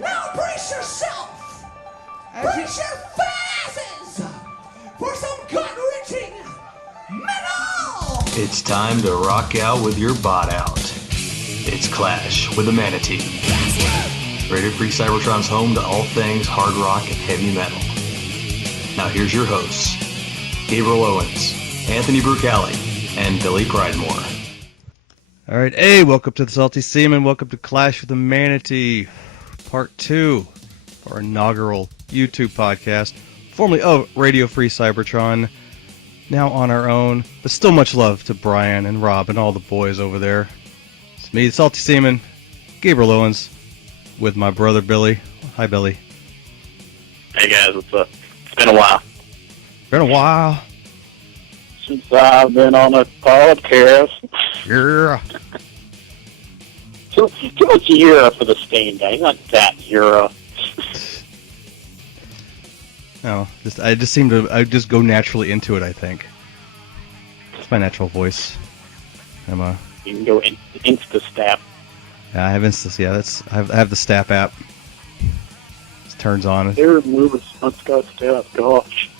Now brace yourself! Brace your faces for some gut-wrenching metal! It's time to rock out with your bot out. It's Clash with the Manatee. Radio Free Cybertron's home to all things hard rock and heavy metal. Now here's your hosts, Gabriel Owens, Anthony Brucali, and Billy Pridemore. All right, hey, welcome to the Salty Seaman. Welcome to Clash with the Manatee, Part 2, our inaugural YouTube podcast, formerly of Radio Free Cybertron, now on our own, but still much love to Brian and Rob and all the boys over there. It's me, the Salty Seaman, Gabriel Owens, with my brother Billy. Hi, Billy. Hey guys, what's up? It's been a while. Been a while. Since I've been on a podcast. Yeah. Too much Euro for the Stain guy. He's not that Euro. No, I just go naturally into it, I think. It's my natural voice. You can go Insta-Stap. Yeah, I have Insta. Yeah, I have the Stap app. It turns on. They're moving Scott Stap. Gosh.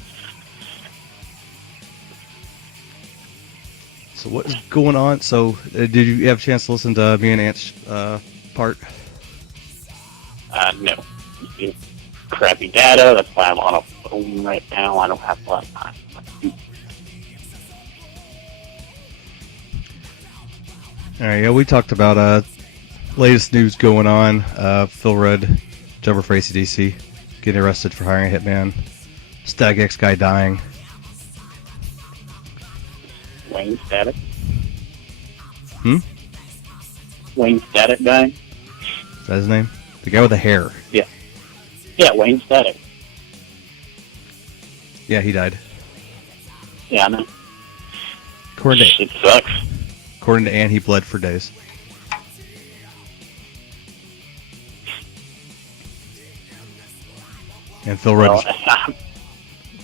So what is going on? So did you have a chance to listen to me and Ant's part? No. Crappy data. That's why I'm on a phone right now. I don't have a lot of time. All right. Yeah, we talked about latest news going on. Phil Rudd, jumper for AC/DC, getting arrested for hiring a hitman. Stag X guy dying. Wayne Static. Wayne Static guy? Is that his name? The guy with the hair. Yeah. Yeah, Wayne Static. Yeah, he died. Yeah, I know. It sucks. According to Ann, he bled for days. And Phil Rudd. Well,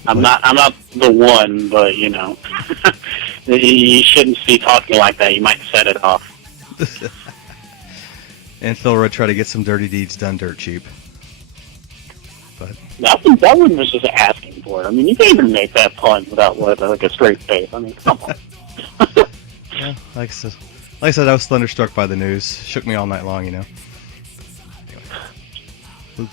I'm not the one, but you know, you shouldn't be talking like that. You might set it off. And Phil Rudd tried to get some dirty deeds done dirt cheap. But that one was just asking for it. I mean, you can't even make that pun without like a straight face. I mean, come on. Yeah, like I said, I was thunderstruck by the news. Shook me all night long, you know.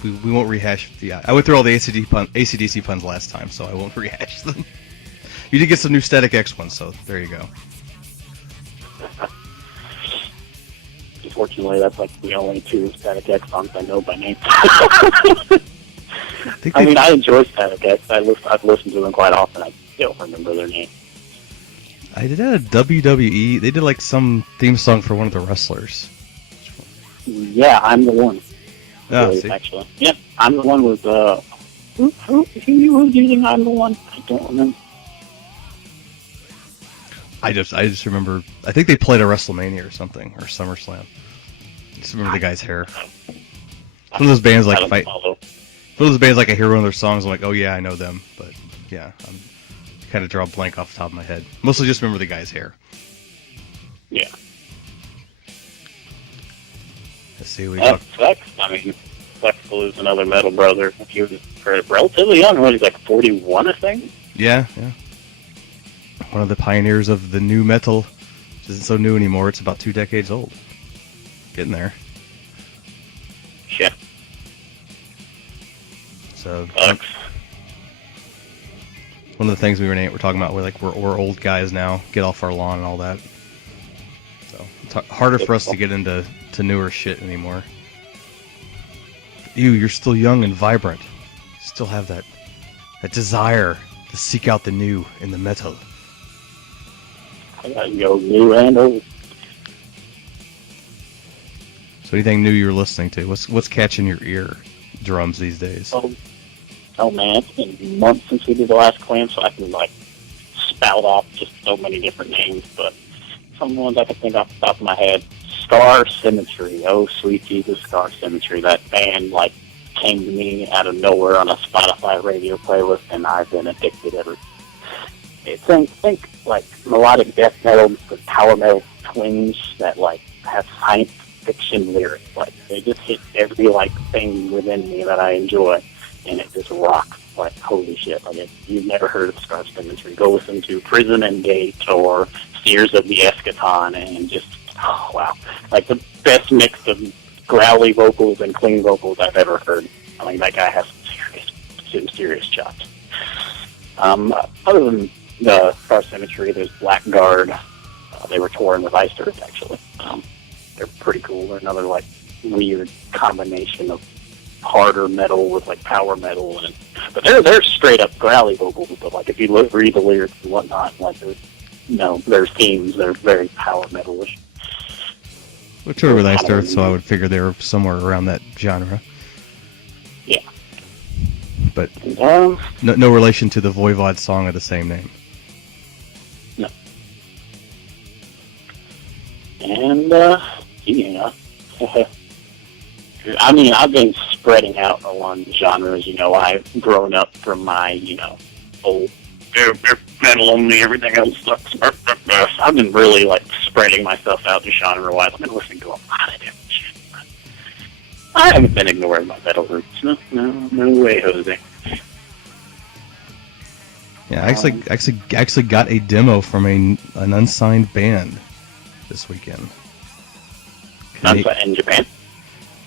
We won't rehash I went through all the AC/DC puns last time, so I won't rehash them. You did get some new Static X ones, so there you go. Unfortunately, that's like the only two Static X songs I know by name. I enjoy Static X. I've listened to them quite often. I don't remember their name. I did at a WWE. They did like some theme song for one of the wrestlers. Yeah, I'm the one. Oh, actually. Yep, I'm the one with who's using I'm the one? I don't remember. I just remember, I think they played a WrestleMania or something, or SummerSlam. I just remember the guy's hair. One of those bands like fight. One of those bands like I hear one of their songs, I'm like, oh yeah, I know them, but yeah, I'm kind of draw a blank off the top of my head. Mostly just remember the guy's hair. Yeah. Let's see what we talk. I mean, Flexible is another metal brother. He was relatively young. He's like 41, I think. Yeah. One of the pioneers of the new metal. Which isn't so new anymore. It's about 2 decades old. Getting there. Yeah. So one of the things we were talking about, we're old guys now. Get off our lawn and all that. So it's harder for us to get into newer shit anymore. You're still young and vibrant. You still have that desire to seek out the new in the metal. I got to go new and old. So anything new you're listening to? What's catching your ear? Drums these days. Oh man, it's been months since we did the last clam, so I can like spout off just so many different names, but some of the ones I can think off the top of my head. Scar Symmetry. Oh, sweet Jesus, Scar Symmetry. That band, came to me out of nowhere on a Spotify radio playlist, and I've been addicted ever. Think melodic death metal with power metal twinge that, have fiction lyrics. Like, they just hit every, like, thing within me that I enjoy, and it just rocks. Like, holy shit. Like, if you've never heard of Scar Symmetry, go listen to Prison and Gate or Seers of the Eschaton, and just, oh, wow. Like, the best mix of growly vocals and clean vocals I've ever heard. I mean, that guy has some serious chops. Other than the Scar Symmetry, there's Blackguard. They were touring with Iced Earth, actually. They're pretty cool. They're another, like, weird combination of harder metal with, like, power metal. But they're straight up growly vocals, but, like, if you read the lyrics and whatnot, like, their themes, they're very power metal-ish. We're touring with Iced Earth, so I would figure they were somewhere around that genre. Yeah. But no relation to the Voivod song of the same name. No. And, yeah. I mean, I've been spreading out along genres. You know, I've grown up from my, old metal only, everything else sucks. I've been really, like, spreading myself out genre-wise. I've been listening to a lot of different shit. I haven't been ignoring my metal roots. No way, Jose. Yeah, I actually got a demo from an unsigned band this weekend. In Japan?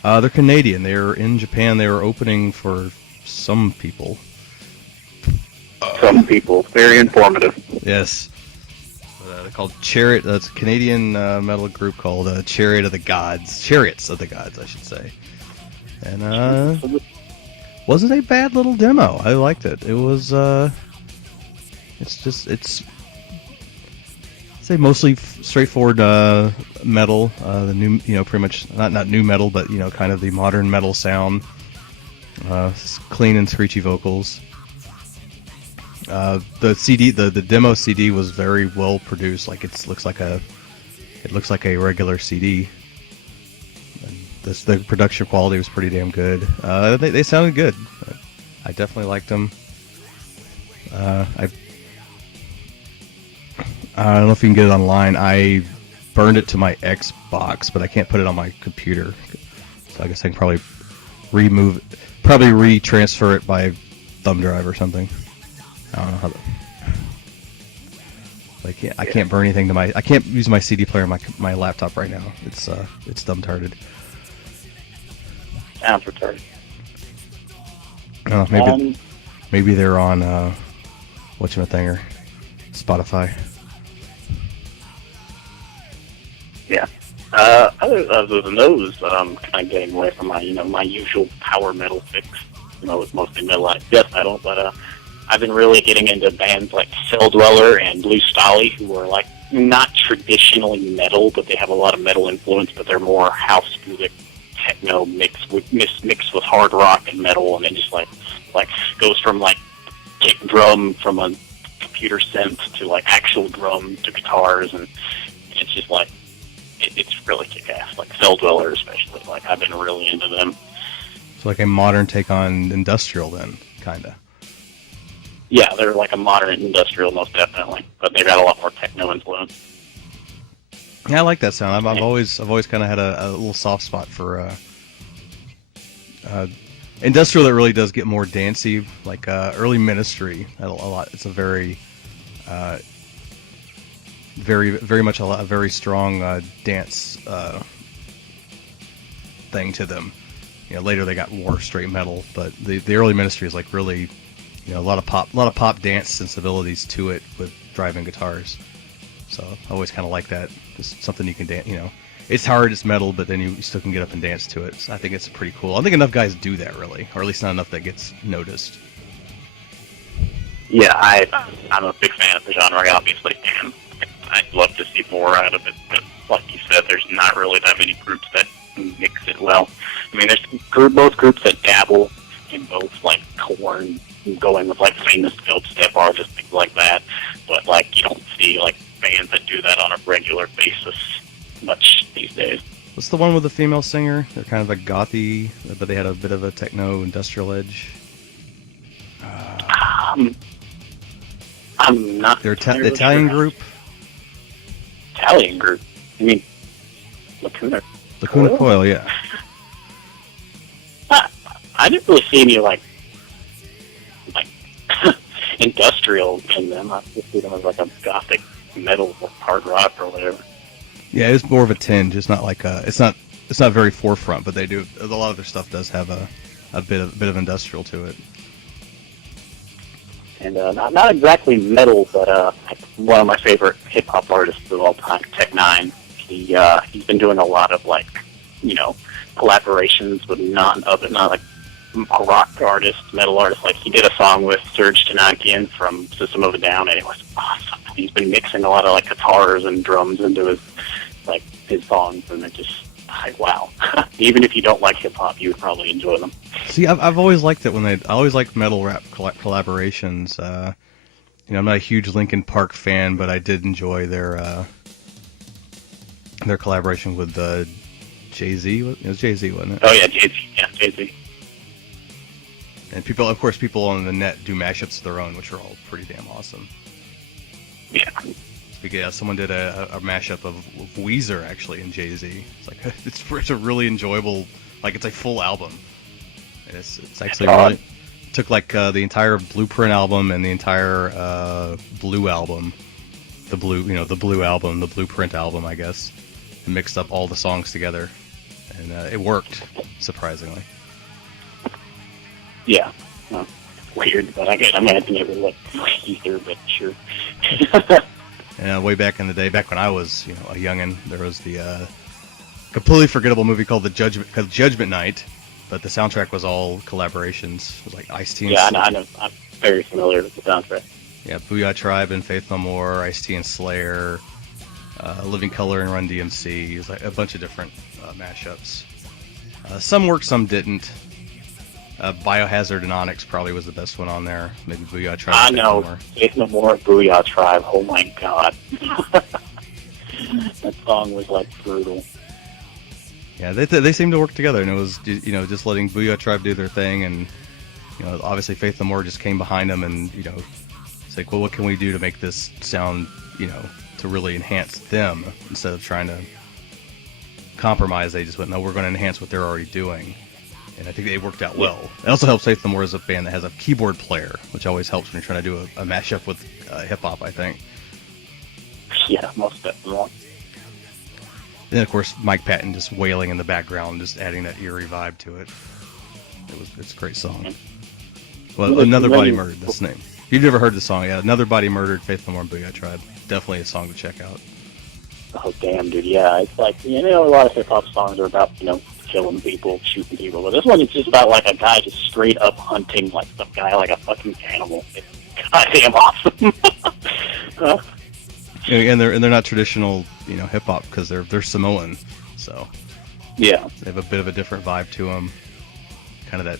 They're Canadian. They're in Japan. They were opening for some people. Some people. Very informative. Yes. They're called Chariot. That's a Canadian metal group called Chariots of the Gods, I should say. And wasn't a bad little demo. I liked it. It was it's say mostly straightforward metal. The new, pretty much not new metal, but kind of the modern metal sound. Clean and screechy vocals. The CD, the demo CD was very well produced. Like it looks like a regular CD. And the production quality was pretty damn good. They sounded good. I definitely liked them. I don't know if you can get it online. I burned it to my Xbox, but I can't put it on my computer. So I guess I can probably retransfer it by thumb drive or something. I don't know how. I can't burn anything to my. I can't use my CD player on my laptop right now. It's dumb-tarded. Sounds retarded. I don't know. Maybe they're on whatchamacallit, Spotify. Yeah. Other than those, kind of getting away from my usual power metal fix. It's mostly melodic death metal, but I've been really getting into bands like Cell Dweller and Blue Stolly, who are like not traditionally metal, but they have a lot of metal influence, but they're more house music, techno mixed with hard rock and metal, and it just like goes from like kick drum from a computer synth to like actual drum to guitars, and it's just like it's really kick-ass. Like Cell Dweller especially, like I've been really into them. So like a modern take on industrial then, kinda. Yeah, they're like a modern industrial, most definitely, but they've got a lot more techno influence. Yeah, I like that sound. I've always kind of had a little soft spot for industrial that really does get more dancey, like early Ministry. A lot. It's a very much a very strong dance thing to them. Later they got more straight metal, but the early Ministry is like really. A lot of pop dance sensibilities to it with driving guitars. So I always kind of like that. Just something you can dance. It's hard, it's metal, but then you still can get up and dance to it. So I think it's pretty cool. I don't think enough guys do that really, or at least not enough that gets noticed. Yeah, I'm a big fan of the genre, obviously, and I'd love to see more out of it. But like you said, there's not really that many groups that mix it well. I mean, there's both groups that dabble in both, like Korn. Going with like famous field step artists, things like that, but like you don't see like bands that do that on a regular basis much these days. What's the one with the female singer? They're kind of a gothy, but they had a bit of a techno industrial edge. I'm not. They're the Italian group. Italian group. You mean Lacuna Lacuna Coil, yeah. I didn't really see any like industrial in them. I just see them as like a gothic metal or hard rock or whatever. Yeah, it's more of a tinge. It's not like it's not very forefront, but they do a lot of their stuff does have a bit of industrial to it. And not exactly metal, but one of my favorite hip hop artists of all time, Tech Nine. He's been doing a lot of like, collaborations with not like rock artists, metal artists. Like he did a song with Serge Tankian from System of a Down, and it was awesome. He's been mixing a lot of like guitars and drums into his songs, and it just like wow. Even if you don't like hip hop, you would probably enjoy them. See, I've always liked it I always liked metal rap collaborations. I'm not a huge Linkin Park fan, but I did enjoy their collaboration with Jay-Z. It was Jay-Z, wasn't it? Oh yeah, Jay-Z. And people on the net do mashups of their own, which are all pretty damn awesome. Yeah. Because someone did a mashup of Weezer actually and Jay-Z. It's like it's a really enjoyable, like it's a full album. And it's actually really took like the entire Blueprint album and the entire Blue album, the Blue album, the Blueprint album, I guess, and mixed up all the songs together, and it worked surprisingly. Yeah. Weird, but I imagine it would look either, but sure. And way back in the day, back when I was a youngin', there was the completely forgettable movie called Judgment Night, but the soundtrack was all collaborations. It was like Ice-T. Yeah, I know. I'm very familiar with the soundtrack. Yeah, Booyah Tribe and Faith No More, Ice-T and Slayer, Living Colour and Run DMC. It was like a bunch of different mashups. Some worked, some didn't. Biohazard and Onyx probably was the best one on there. Maybe Booyah Tribe. I know. Faith No More, Booyah Tribe. Oh my god. That song was like brutal. Yeah, they seemed to work together, and it was just letting Booyah Tribe do their thing, and obviously Faith No More just came behind them, and it's like, well, what can we do to make this sound, to really enhance them instead of trying to compromise? They just went, no, we're going to enhance what they're already doing. And I think it worked out well. It also helps Faith No More as a band that has a keyboard player, which always helps when you're trying to do a mashup with hip-hop, I think. Yeah, most definitely. And, of course, Mike Patton just wailing in the background, just adding that eerie vibe to it. It's a great song. Well, Another Body Murdered, that's the name. If you've never heard the song, yeah, Another Body Murdered, Faith No More, and Booyah Tribe. Definitely a song to check out. Oh, damn, dude, yeah. It's like, a lot of hip-hop songs are about, killing people, shooting people. But this one is just about like a guy just straight up hunting like some guy like a fucking animal. It's goddamn awesome. And they're not traditional, hip hop because they're Samoan, so yeah, they have a bit of a different vibe to them. Kind of that,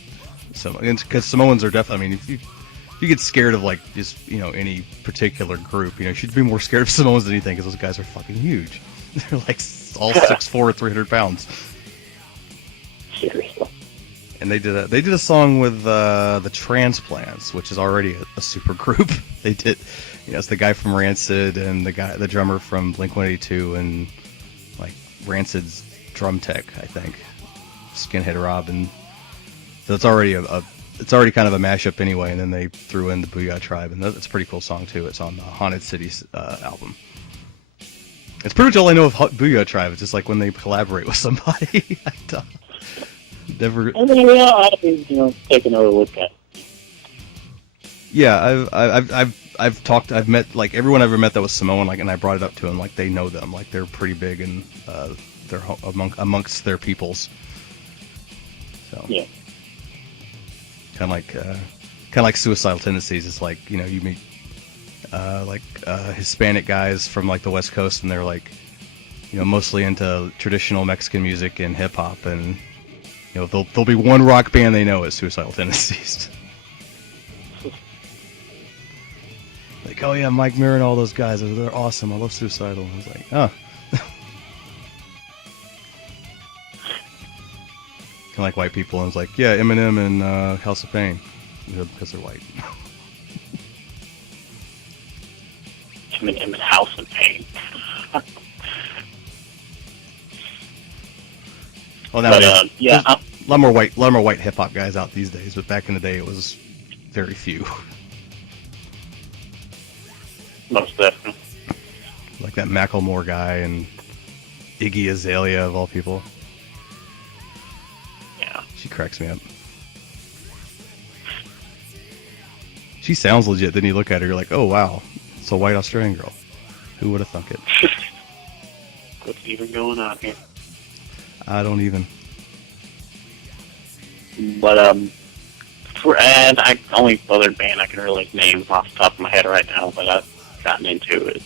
because Samoans are definitely. I mean, if you get scared of like just any particular group, you should be more scared of Samoans than anything because those guys are fucking huge. They're like all 6'4", 300 pounds. Seriously. And they did a song with the Transplants, which is already a super group. They did, it's the guy from Rancid and the drummer from Blink-182 and like Rancid's drum tech, I think, Skinhead Rob, and so it's already it's already kind of a mashup anyway. And then they threw in the Booyah Tribe, and that's a pretty cool song too. It's on the Haunted Cities album. It's pretty much all I know of Booyah Tribe. It's just like when they collaborate with somebody. Never. I mean, I've take another look at. Yeah, I've met like everyone I've ever met that was Samoan, like, and I brought it up to them, like they know them, like they're pretty big and they're amongst their peoples. So yeah, kind of like Suicidal Tendencies. It's like you meet Hispanic guys from like the West Coast, and they're like mostly into traditional Mexican music and hip hop, and there'll be one rock band they know is Suicidal Tendencies. Like, oh yeah, Mike Mirren, all those guys, they're awesome. I love Suicidal. I was like, oh. Kind of like white people. I was like, yeah, Eminem and House of Pain, because they're white. Eminem and House of Pain. Well, nowadays, yeah, a lot more white hip hop guys out these days, but back in the day, it was very few. most definitely. Like that Macklemore guy and Iggy Azalea of all people. Yeah. She cracks me up. She sounds legit. Then you look at her, you're like, oh wow, it's a white Australian girl. Who would have thunk it? What's even going on here? I don't even. But and I only other band I can really name off the top of my head right now that I've gotten into is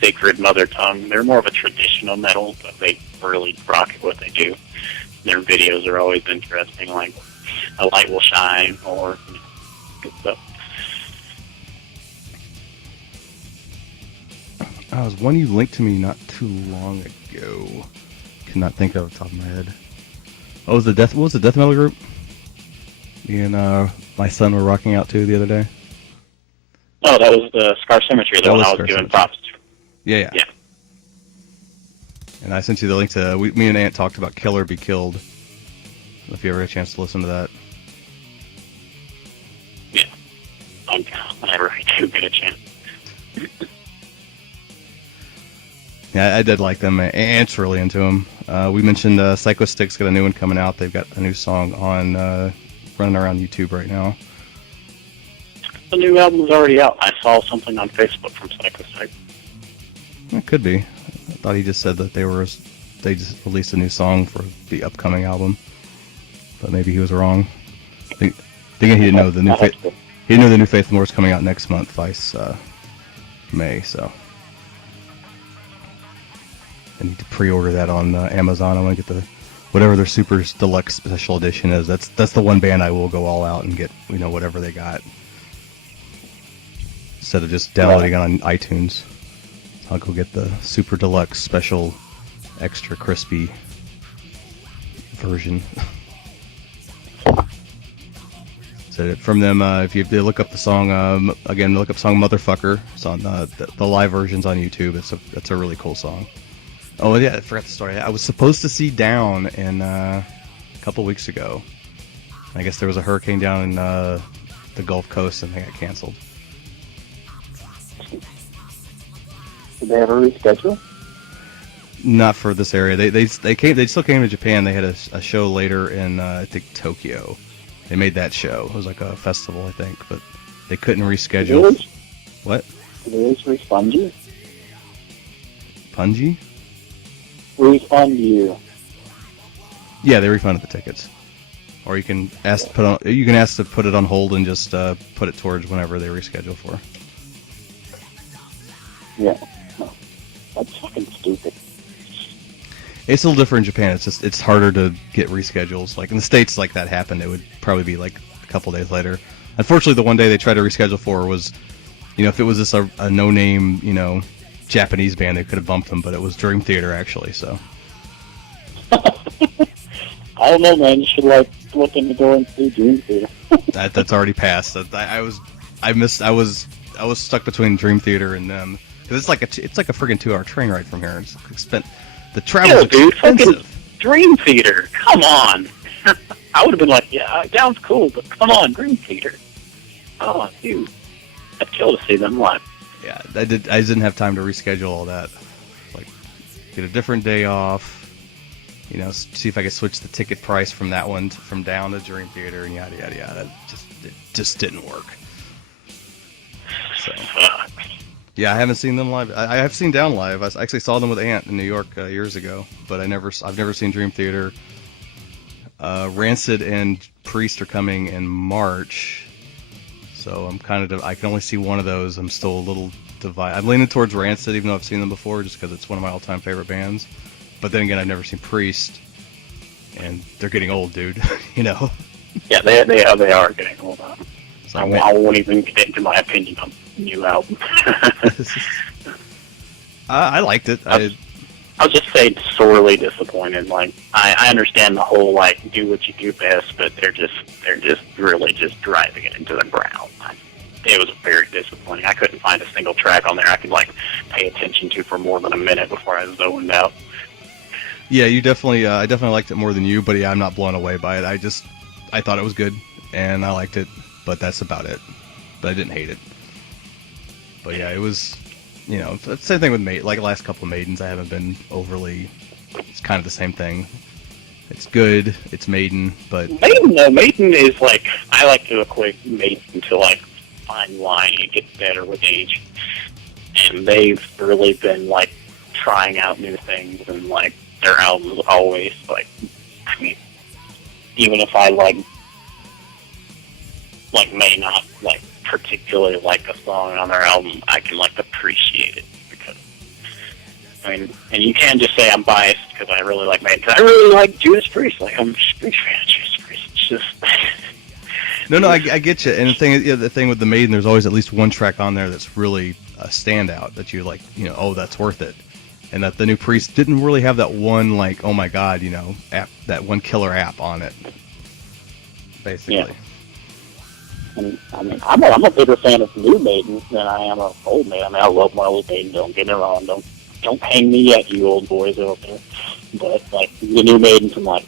Sacred Mother Tongue. They're more of a traditional metal, but they really rock at what they do. Their videos are always interesting, like A Light Will Shine or good stuff. I was one you linked to me not too long ago. Cannot think of the top of my head. What was the death metal group? Me and my son were rocking out to the other day. Oh, that was the Scar Symmetry, the one I was giving props to. Yeah. Yeah. And I sent you the link to. Me and Ant talked about Kill or Be Killed. If you ever had a chance to listen to that. Yeah. Whenever I do get a chance. Yeah, I did like them. Ant's really into them. We mentioned Psycho Stick's got a new one coming out. They've got a new song on running around YouTube right now. The new album's already out. I saw something on Facebook from Psycho Stick. It could be. I thought he just said that they just released a new song for the upcoming album, but maybe he was wrong. Thinking he didn't know the new he didn't know the new Faith No More is coming out next month, Vice May. So I need to pre-order that on Amazon. I want to get the whatever their super deluxe special edition is. That's the one band I will go all out and get whatever they got instead of just downloading it on iTunes. I'll go get the super deluxe special extra crispy version. So from them, if you look up the song again, look up song Motherfucker. It's on the live versions on YouTube. It's a really cool song. Oh yeah, I forgot the story. I was supposed to see Down in a couple weeks ago. I guess there was a hurricane down in the Gulf Coast and they got canceled. Did they ever reschedule? Not for this area. They still came to Japan. They had a show later in I think Tokyo. They made that show. It was like a festival, I think, but they couldn't reschedule. Really? What? Did they refund you? Punji? Refund you. Yeah, they refunded the tickets. Or you can ask to put it on hold and just put it towards whenever they reschedule for. Yeah. No. That's fucking stupid. It's a little different in Japan. It's harder to get reschedules. Like in the States, like that happened, it would probably be like a couple days later. Unfortunately, the one day they tried to reschedule for was, if it was just a no-name, Japanese band, they could have bumped them, but it was Dream Theater actually. So. I don't know, man. You should look into going to Dream Theater. That's already passed. I was stuck between Dream Theater and them because it's like a friggin' 2-hour train ride from here. The travel's expensive. Fucking Dream Theater. Come on. I would have been like, yeah, Down's cool, but come on, Dream Theater. Oh, dude. I'd kill to see them live. Yeah, I didn't have time to reschedule all that. Like, get a different day off. See if I could switch the ticket price from that one from Down to Dream Theater and yada yada yada. It just didn't work. So. Yeah, I haven't seen them live. I have seen Down live. I actually saw them with Ant in New York years ago, but I've never seen Dream Theater. Rancid and Priest are coming in March, so I can only see one of those. I'm still a little divided. I'm leaning towards Rancid, even though I've seen them before, just because it's one of my all-time favorite bands. But then again, I've never seen Priest, and they're getting old, dude. Yeah, they are getting old. I won't even get into my opinion on the new album. I liked it. I'll just say sorely disappointed. Like I understand the whole do what you do best, but they're just really just driving it into the ground. It was very disappointing. I couldn't find a single track on there I could pay attention to for more than a minute before I zoned out. Yeah, you definitely. I definitely liked it more than you, but yeah, I'm not blown away by it. I thought it was good, and I liked it, but that's about it. But I didn't hate it. But yeah, it was, same thing with like the last couple of Maidens. I haven't been overly. It's kind of the same thing. It's good. It's Maiden, but Maiden is like, I like to equate Maiden to like fine wine. It gets better with age, and they've really been like trying out new things, and like their albums always like. I mean, even if I like may not like particularly like a song on their album, I can like appreciate it because I mean, and you can't just say I'm biased because I really like Maiden. Because I really like Judas Priest. Like I'm a big fan of Judas Priest. It's just no, I get you. And the thing with the Maiden, there's always at least one track on there that's really a standout that you like. Oh, that's worth it. And that the new Priest didn't really have that one like, oh my god, app, that one killer app on it. Basically. Yeah. And, I mean, I'm a bigger fan of new Maiden than I am of old Maiden. I mean, I love my old Maiden. Don't get me wrong. Don't hang me yet, you old boys out there. But like the new Maiden from like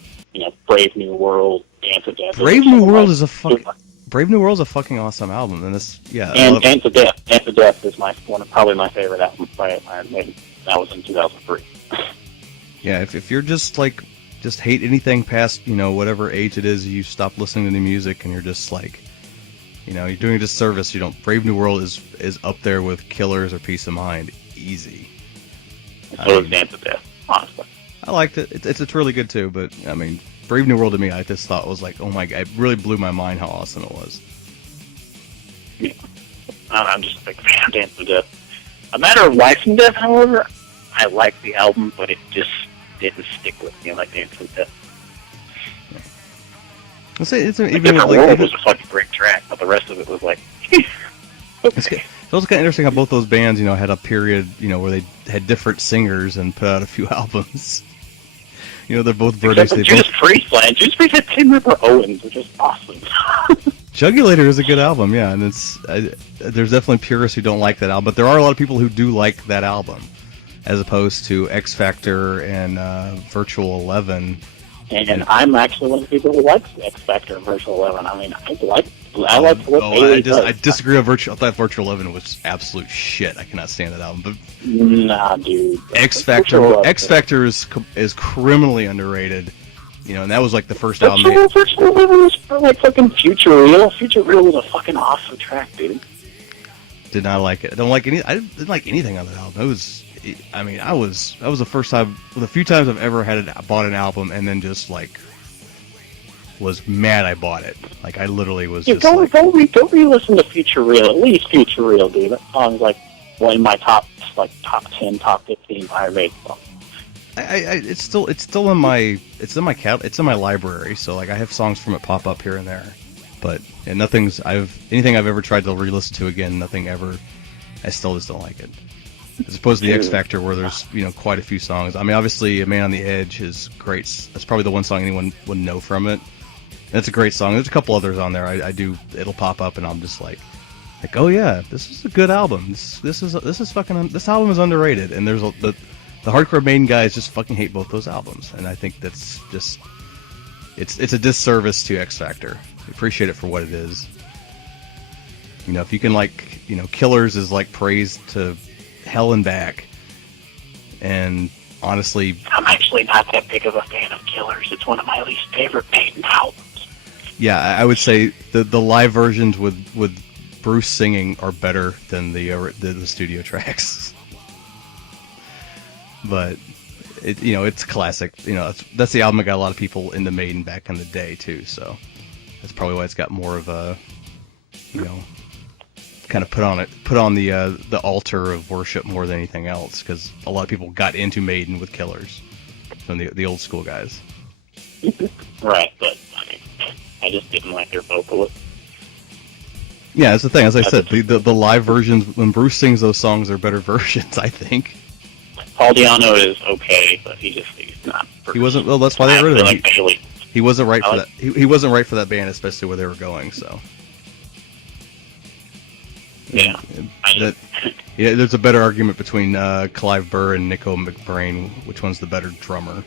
Brave New World, Dance of Death. Brave New World is a fucking awesome album, and and Dance of Death. Dance of Death is probably my favorite album by Iron Maiden. That was in 2003. Yeah, if you're just hate anything past whatever age it is, you stop listening to new music, and you're just like, you're doing a disservice. Brave New World is up there with Killers or Peace of Mind, easy. So is Dance of Death, honestly. I liked it. It's really good too, but I mean, Brave New World to me, I just thought was like, oh my god, it really blew my mind how awesome it was. Yeah. I'm just a big fan of Dance of Death. A Matter of Life and Death, however, I like the album, but it just didn't stick with me like Dance of Death. I'll say it's Like even Different World was a fucking great track, but the rest of it was like, okay. It's also kind of interesting how both those bands, had a period, where they had different singers and put out a few albums. They're both British. Judas Priest had Tim Ripper Owens, which is awesome. Jugulator is a good album, yeah, and there's definitely purists who don't like that album, but there are a lot of people who do like that album, as opposed to X Factor and Virtual 11. And I'm actually one of the people who likes X Factor and Virtual 11. I mean, I like what Bailey does. I disagree on Virtual. I thought Virtual 11 was absolute shit. I cannot stand that album. But nah, dude. X Factor is criminally underrated. And that was like the first album. Virtual 11 was for like fucking Future Real. Future Real was a fucking awesome track, dude. Did not like it. I didn't like anything on that album. It was. I mean, that was the first time, the few times I've ever bought an album and then just like was mad I bought it. Like I literally was. Yeah, go re-listen to Future Real. At least Future Real, dude. That song's like one of my top 10, top 15 Iron Maiden songs. It's still in my library. So like I have songs from it pop up here and there, but anything I've ever tried to re-listen to again. Nothing ever. I still just don't like it. As opposed to the X Factor, where there's quite a few songs. I mean, obviously, "A Man on the Edge" is great. That's probably the one song anyone would know from it. And it's a great song. There's a couple others on there. It'll pop up, and I'm just like, oh yeah, this is a good album. This album is underrated. And there's the hardcore Maiden guys just fucking hate both those albums, and I think that's just it's a disservice to X Factor. I appreciate it for what it is. If you can Killers is like praise to hell and back, and honestly, I'm actually not that big of a fan of Killers. It's one of my least favorite Maiden albums. Yeah, I would say the live versions with Bruce singing are better than the studio tracks. But it's classic. That's the album that got a lot of people into Maiden back in the day too. So that's probably why it's got more of a kind of put on the altar of worship more than anything else, because a lot of people got into Maiden with Killers from the old school guys. Right, but I just didn't like their vocalist. Yeah, that's the thing. As I said, the live versions, when Bruce sings those songs, are better versions, I think. Paul Di'Anno is okay, but he's not. He wasn't. Well, that's why they got rid of him. He wasn't right for that. He wasn't right for that band, especially where they were going. So. Yeah. There's a better argument between Clive Burr and Nico McBrain, which one's the better drummer.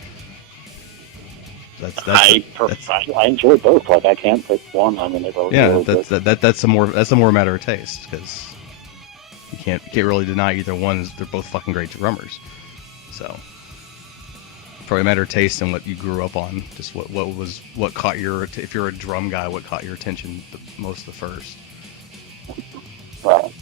I enjoy both. Like I can't pick one. I mean, they're both really good. That's a more matter of taste, because you can't really deny either one. They're both fucking great drummers. So probably a matter of taste and what you grew up on. Just what caught your, if you're a drum guy, what caught your attention the first. Right.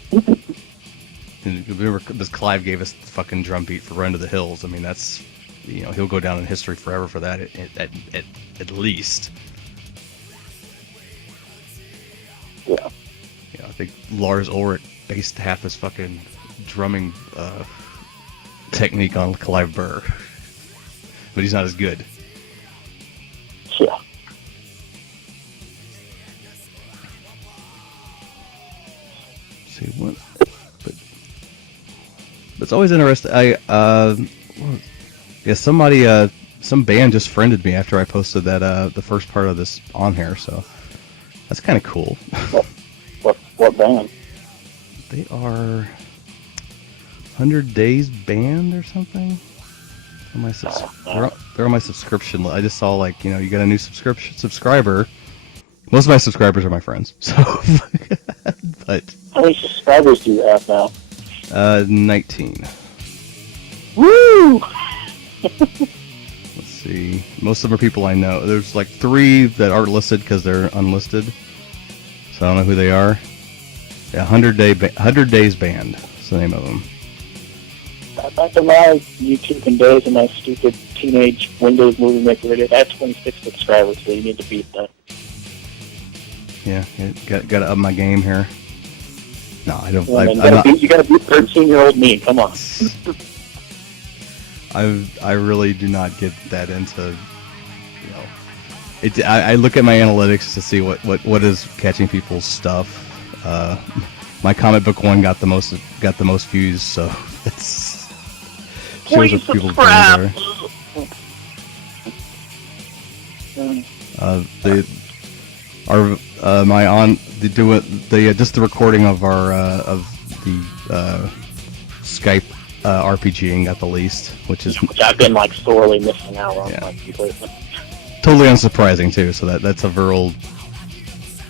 Remember, this Clive gave us the fucking drum beat for Run to the Hills. I mean, that's, he'll go down in history forever for that at least. Yeah. I think Lars Ulrich based half his fucking drumming technique on Clive Burr, but he's not as good. Yeah. See what, but it's always interesting. Some band just friended me after I posted that the first part of this on here, so that's kind of cool. What band? They are 100 Days Band or something. They're on my subscription list. I just saw, like, you got a new subscriber. Most of my subscribers are my friends, so. But how many subscribers do you have now? 19. Woo! Let's see. Most of them are people I know. There's like 3 that aren't listed because they're unlisted, so I don't know who they are. Yeah, 100 Days Band. That's the name of them. Back in my YouTube days and my stupid teenage Windows Movie Maker video, I had 26 subscribers, so you need to beat that. Yeah, got to up my game here. No, I don't. You gotta beat 13-year-old me. Come on. I really do not get that into. I look at my analytics to see what is catching people's stuff. My comic book one got the most views, so it's shows what people's games are. Just the recording of our Skype RPGing got the least, which I've been like sorely missing out on. Yeah. Like, completely. Totally unsurprising too. So that's a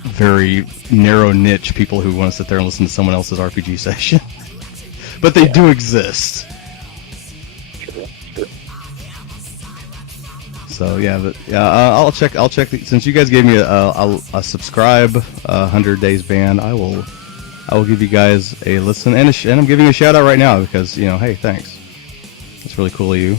very narrow niche, people who want to sit there and listen to someone else's RPG session. But they do exist. True. So I'll check. Since you guys gave me a subscribe 100 Days Band, I will give you guys a listen, and I'm giving you a shout out right now because hey, thanks. That's really cool of you.